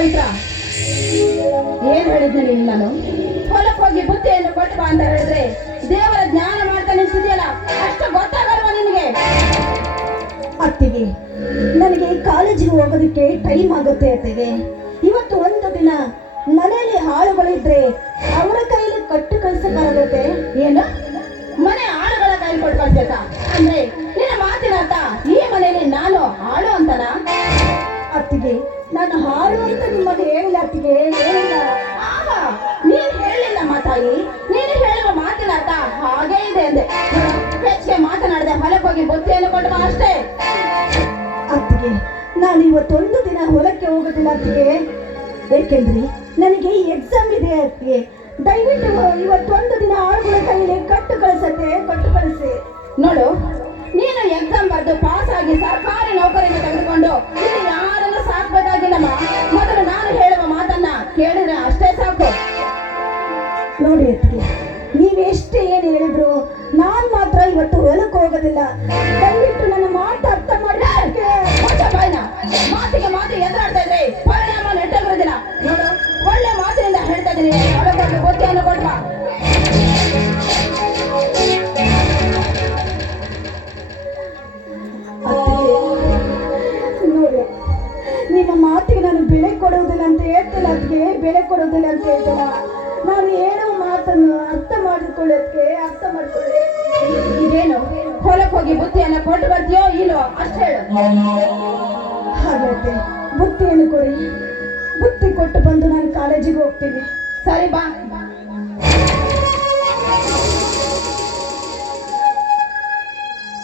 ಪವಿತ್ರ, ಏನ್ ಹೇಳಿದ್ದೆ ನೀನು? ನಾನು ಹೊಲಕ್ಕೆ ಹೋಗಿ ಬುದ್ಧಿಯನ್ನು ಕೊಟ್ಟು ಬಾ ಅಂತ ಹೇಳಿದ್ರೆ ದೇವರ ಜ್ಞಾನ ಮಾಡ್ತಾ ನಿಂತಿದೆಯಲ್ಲ, ಅಷ್ಟು ಗೊತ್ತಾಗಲ್ವಾ ನಿನಗೆ? ಅತ್ತಿಗೆ, ನನಗೆ ಕಾಲೇಜಿಗೆ ಹೋಗೋದಕ್ಕೆ ಟೈಮ್ ಆಗುತ್ತೆ ಅತ್ತಿಗೆ. ಇವತ್ತು ಒಂದು ದಿನ ಮನೆಯಲ್ಲಿ ಹಾಳುಗಳಿದ್ರೆ ಅವರ ಕೈಲಿ ಕಟ್ಟು ಕಳ್ಸಕ್ಕಾಗತ್ತೆ? ಏನು ಮನೆ ಆಳುಗಳ ಕೈಲಿ ಕೊಟ್ಟು ಕಳ್ಬೇಕಾ? ಅಂದ್ರೆ ನಿನ್ನ ಮಾತಿನ ಅರ್ಥ ಈ ಮನೆಯಲ್ಲಿ ನಾನು ಆಳು ಅಂತನಾ? ಅತ್ತಿಗೆ, ನಾನು ಹಾಳು ಅಂತ ನಿಮಗೆ ಹೇಳಿಲ್ಲ ಅತ್ತಿಗೆ, ಹೇಳಿಲ್ಲ. ಆಹಾ, ನೀನ್ ಹೇಳಿಲ್ಲ ಮಾತಾಯಿ. ನೀನು ಹೇಳುವ ಮಾತಿನ ಅರ್ಥ ಹಾಗೇ ಇದೆ ಅಂದೆ. ಹೆಚ್ಚಿಗೆ ಮಾತನಾಡದೆ ಹೊಲಕ್ಕೆ ಹೋಗಿ ಬುದ್ಧಿಯನ್ನು ಕೊಟ್ಟು ಬಾ ಅಷ್ಟೇ. ಅತ್ತಿಗೆ, ನಾನು ಇವತ್ತೊಂದು ದಿನ ಹೊಲಕ್ಕೆ ಹೋಗೋದಿಲ್ಲ ಅತ್ತಿಗೆ. ಏಕೆಂದ್ರೆ ನನಗೆ ಎಕ್ಸಾಮ್ ಇದೆ ಅತ್ತಿಗೆ. ದಯವಿಟ್ಟು ಇವತ್ತೊಂದು ದಿನ ಆಳುಗಳ ಕೈಯಲ್ಲಿ ಕಟ್ಟು ಕಳಿಸಿ. ನೋಡು, ನೀನು ಎಕ್ಸಾಮ್ ಬರೆದು ಪಾಸ್ ಆಗಿ ಸರ್ಕಾರಿ ನೌಕರಿಯನ್ನು ತೆಗೆದುಕೊಂಡು ಇಲ್ಲಿ ಯಾರನ್ನು ಸಾಕ್ಬೇಕಾಗಿಲ್ಲಮ್ಮ. ಮೊದಲು ನಾನು ಹೇಳುವ ಮಾತನ್ನ ಕೇಳಿದ್ರೆ ಅಷ್ಟೇ ಸಾಕು. ನೋಡಿ ಅತ್ತಿಗೆ, ನೀವೆಷ್ಟೇ ಏನು ಹೇಳಿದ್ರು ನಾನ್ ಮಾತ್ರ ಇವತ್ತು ಹೊಲಕ್ಕೆ ಹೋಗೋದಿಲ್ಲ. ದಯವಿಟ್ಟು ನನ್ನ ಮಾತು ಅರ್ಥ ಮಾಡಿ. ಮಾತಿಗೆ ಮಾತು ಎದುರಾಡ್ತಾ ಇದ್ರೆ ಪರಿಣಾಮ ನೆಟ್ಟಗಿರೋದಿಲ್ಲ. ನೋಡು, ಒಳ್ಳೆ ಮಾತಿನಿಂದ ಹೇಳ್ತಾ ಇದೀನಿ, ಹೊಲಕ್ಕೆ ಬುದ್ಧಿಯನ್ನು ಕೊಡ್ಬಾ. ನೋಡಿ, ನಿಮ್ಮ ಮಾತಿಗೆ ನಾನು ಬೆಲೆ ಕೊಡುವುದಿಲ್ಲ ಅಂತ ಹೇಳ್ತಿಲ್ಲ ಅತ್ತಿಗೆ, ಬೆಲೆ ಕೊಡುವುದಿಲ್ಲ ಅಂತ ಹೇಳ್ತಿಲ್ಲ. ನಾನು ಹೇಳುವ ಮಾತನ್ನು ಅರ್ಥ ಮಾಡ್ಕೊಳ್ಳಿ. ಇದೇನು ಹೊಲಕ್ಕೆ ಹೋಗಿ ಬುದ್ಧಿಯನ್ನು ಕೊಟ್ಟು ಬರ್ತೀಯೋ ಇಲ್ವೋ ಅಷ್ಟೇ ಹೇಳು. ಹಾಗಾದ್ರೆ ಬುದ್ಧಿಯನ್ನು ಕೊಡಿ. ಬುದ್ಧಿ ಕೊಟ್ಟು ಬಂದು ನಾನು ಕಾಲೇಜಿಗೆ ಹೋಗ್ತೀನಿ. ಸರಿ ಬಾ.